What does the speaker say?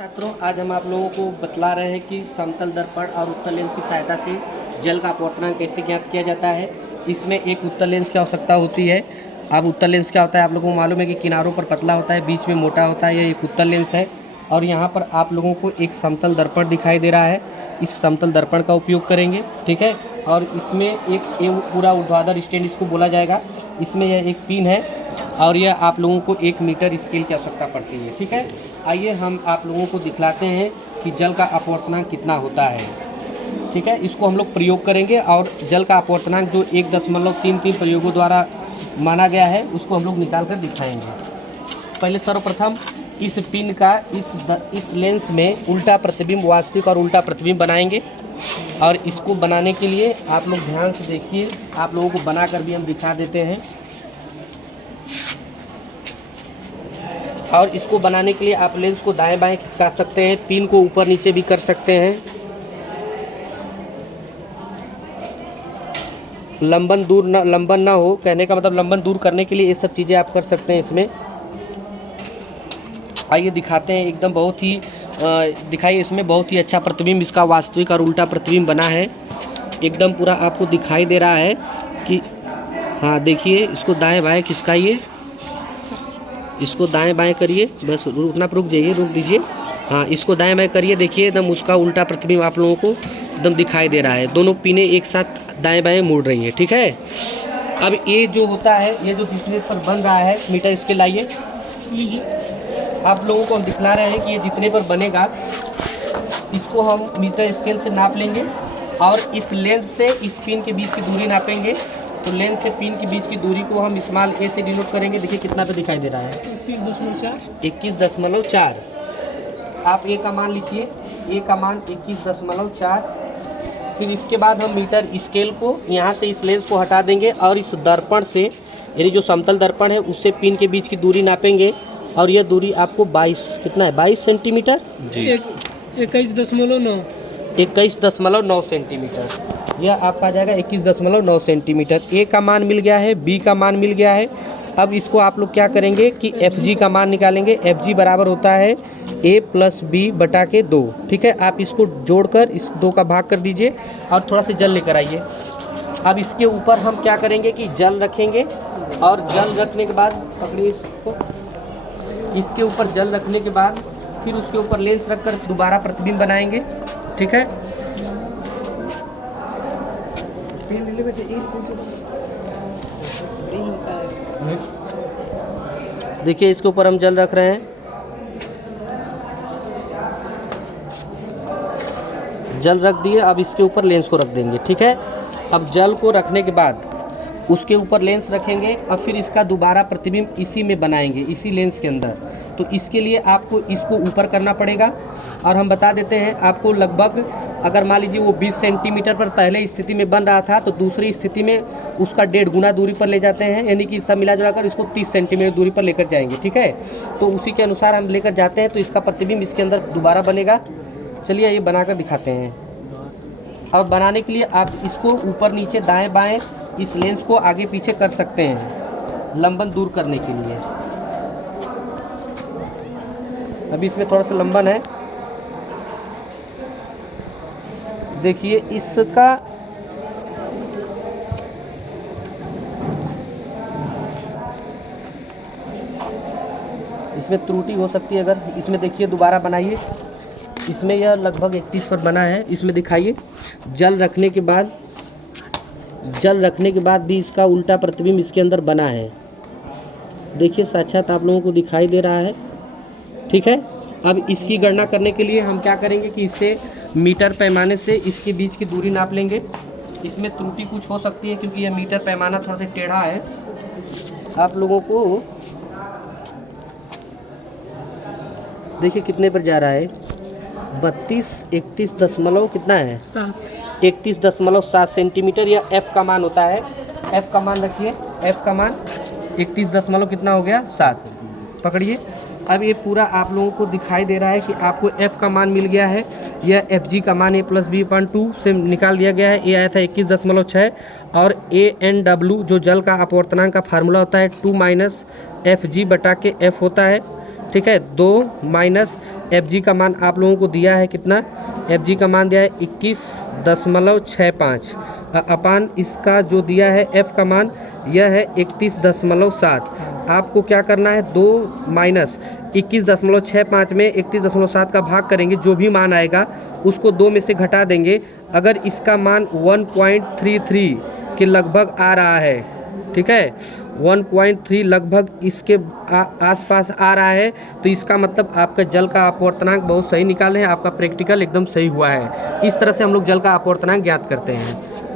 छात्रों, आज हम आप लोगों को बतला रहे हैं कि समतल दर्पण और उत्तल लेंस की सहायता से जल का अपवर्तनांक कैसे ज्ञात किया जाता है। इसमें एक उत्तल लेंस की आवश्यकता होती है। अब उत्तल लेंस क्या होता है, आप लोगों को मालूम है कि किनारों पर पतला होता है, बीच में मोटा होता है। यह एक उत्तल लेंस है। और यहाँ पर आप लोगों को एक समतल दर्पण दिखाई दे रहा है। इस समतल दर्पण का उपयोग करेंगे, ठीक है। और इसमें एक पूरा ऊर्ध्वाधर स्टैंड इसको बोला जाएगा। इसमें यह एक पिन है और यह आप लोगों को 1 मीटर स्केल की आवश्यकता पड़ती है, ठीक है। आइए हम आप लोगों को दिखलाते हैं कि जल का अपवर्तनांक कितना होता है, ठीक है। इसको हम लोग प्रयोग करेंगे और जल का अपवर्तनांक जो 1.33 प्रयोगों द्वारा माना गया है उसको हम लोग निकाल कर दिखाएंगे। पहले सर्वप्रथम इस पिन का इस लेंस में उल्टा प्रतिबिंब, वास्तविक और उल्टा प्रतिबिंब बनाएंगे। और इसको बनाने के लिए आप लोग ध्यान से देखिए, आप लोगों को बना कर भी हम दिखा देते हैं। और इसको बनाने के लिए आप लेंस को दाएं बाएं खिसका सकते हैं, पिन को ऊपर नीचे भी कर सकते हैं। लंबन ना हो, कहने का मतलब लंबन दूर करने के लिए ये सब चीज़ें आप कर सकते हैं इसमें। आइए दिखाते हैं, एकदम बहुत ही दिखाइए, इसमें बहुत ही अच्छा प्रतिबिंब इसका वास्तविक और उल्टा प्रतिबिंब बना है। एकदम पूरा आपको दिखाई दे रहा है कि हाँ देखिए, इसको दाएं बाएं खिसकाइए, इसको दाएं बाएं करिए, बस रुक जाइए, रुक दीजिए। हाँ, इसको दाएं बाएं करिए, देखिए एकदम उसका उल्टा प्रतिबिंब आप लोगों को एकदम दिखाई दे रहा है। दोनों पिने एक साथ दाएं बाएं मुड़ रही हैं, ठीक है। अब ये जो होता है, ये जो जितने पर बन रहा है मीटर स्केल, लाइए आप लोगों को हम दिखला रहे हैं कि ये जितने पर बनेगा इसको हम मीटर स्केल से नाप लेंगे और इस लेंस से इस पिन के बीच की दूरी नापेंगे। तो लेंस से पिन के बीच की दूरी को हम स्मॉल ए से डिनोट करेंगे। देखिए कितना पे दिखाई दे रहा है, 21.4। आप ए का मान लिखिए, ए का मान 21.4। फिर इसके बाद हम मीटर स्केल को यहाँ से इस लेंस को हटा देंगे और इस दर्पण से, यानी जो समतल दर्पण है उससे पिन के बीच की दूरी नापेंगे। और यह दूरी आपको 22 कितना है, 22 सेंटीमीटर जी, 21.9 सेंटीमीटर। यह आपका आ जाएगा 21.9 सेंटीमीटर। ए का मान मिल गया है, बी का मान मिल गया है। अब इसको आप लोग क्या करेंगे कि एफ जी का मान निकालेंगे। एफ जी बराबर होता है ए प्लस बी बटा के 2, ठीक है। आप इसको जोड़कर इस 2 का भाग कर दीजिए और थोड़ा सा जल लेकर आइए। अब इसके ऊपर हम क्या करेंगे कि जल रखेंगे और जल रखने के बाद पकड़िए इसको, इसके ऊपर जल रखने के बाद फिर उसके ऊपर लेंस रखकर दोबारा प्रतिबिंब बनाएंगे, ठीक है। देखिए इसके ऊपर हम जल रख रहे हैं, जल रख दिए। अब इसके ऊपर लेंस को रख देंगे, ठीक है। अब जल को रखने के बाद उसके ऊपर लेंस रखेंगे और फिर इसका दोबारा प्रतिबिंब इसी में बनाएंगे, इसी लेंस के अंदर। तो इसके लिए आपको इसको ऊपर करना पड़ेगा। और हम बता देते हैं आपको, लगभग अगर मान लीजिए वो 20 सेंटीमीटर पर पहले स्थिति में बन रहा था तो दूसरी स्थिति में उसका 1.5 गुना दूरी पर ले जाते हैं, यानी कि सब मिला जुला कर इसको 30 सेंटीमीटर दूरी पर लेकर जाएंगे, ठीक है। तो उसी के अनुसार हम लेकर जाते हैं तो इसका प्रतिबिंब इसके अंदर दोबारा बनेगा। चलिए ये बनाकर दिखाते हैं। और बनाने के लिए आप इसको ऊपर नीचे दाएँ बाएँ इस लेंस को आगे पीछे कर सकते हैं लंबन दूर करने के लिए। अभी इसमें थोड़ा सा लंबन है, देखिए इसका इसमें त्रुटि हो सकती है। अगर इसमें देखिए दोबारा बनाइए, इसमें यह लगभग 31 पर बना है। इसमें दिखाइए जल रखने के बाद भी इसका उल्टा प्रतिबिंब इसके अंदर बना है। देखिए साक्षात आप लोगों को दिखाई दे रहा है, ठीक है। अब इसकी गणना करने के लिए हम क्या करेंगे कि इससे मीटर पैमाने से इसके बीच की दूरी नाप लेंगे। इसमें त्रुटि कुछ हो सकती है क्योंकि यह मीटर पैमाना थोड़ा सा टेढ़ा है। आप लोगों को देखिए कितने पर जा रहा है, 31 दशमलव कितना है, 31.7 सेंटीमीटर। या एफ का मान होता है, एफ का मान रखिए, एफ का मान 31 दशमलव कितना हो गया, 7। पकड़िए। अब ये पूरा आप लोगों को दिखाई दे रहा है कि आपको एफ का मान मिल गया है। यह एफ जी का मान ए प्लस बी पॉइंट 2 से निकाल दिया गया है। ए आया था 21.6 और ए एन डब्ल्यू जो जल का अपवर्तनांक का फार्मूला होता है 2 - एफ जी बटा के एफ होता है। ठीक है। 2 माइनस एफ जी का मान आप लोगों को दिया है कितना, एफ जी का मान दिया है 21.65 अपान इसका जो दिया है एफ का मान यह है 31.7। आपको क्या करना है, 2 माइनस 21.65 में 31.7 का भाग करेंगे, जो भी मान आएगा उसको 2 में से घटा देंगे। अगर इसका मान 1.33 के लगभग आ रहा है, ठीक है, 1.3 लगभग इसके आसपास आ रहा है, तो इसका मतलब आपका जल का अपवर्तनांक बहुत सही निकाले हैं, आपका प्रैक्टिकल एकदम सही हुआ है। इस तरह से हम लोग जल का अपवर्तनांक ज्ञात करते हैं।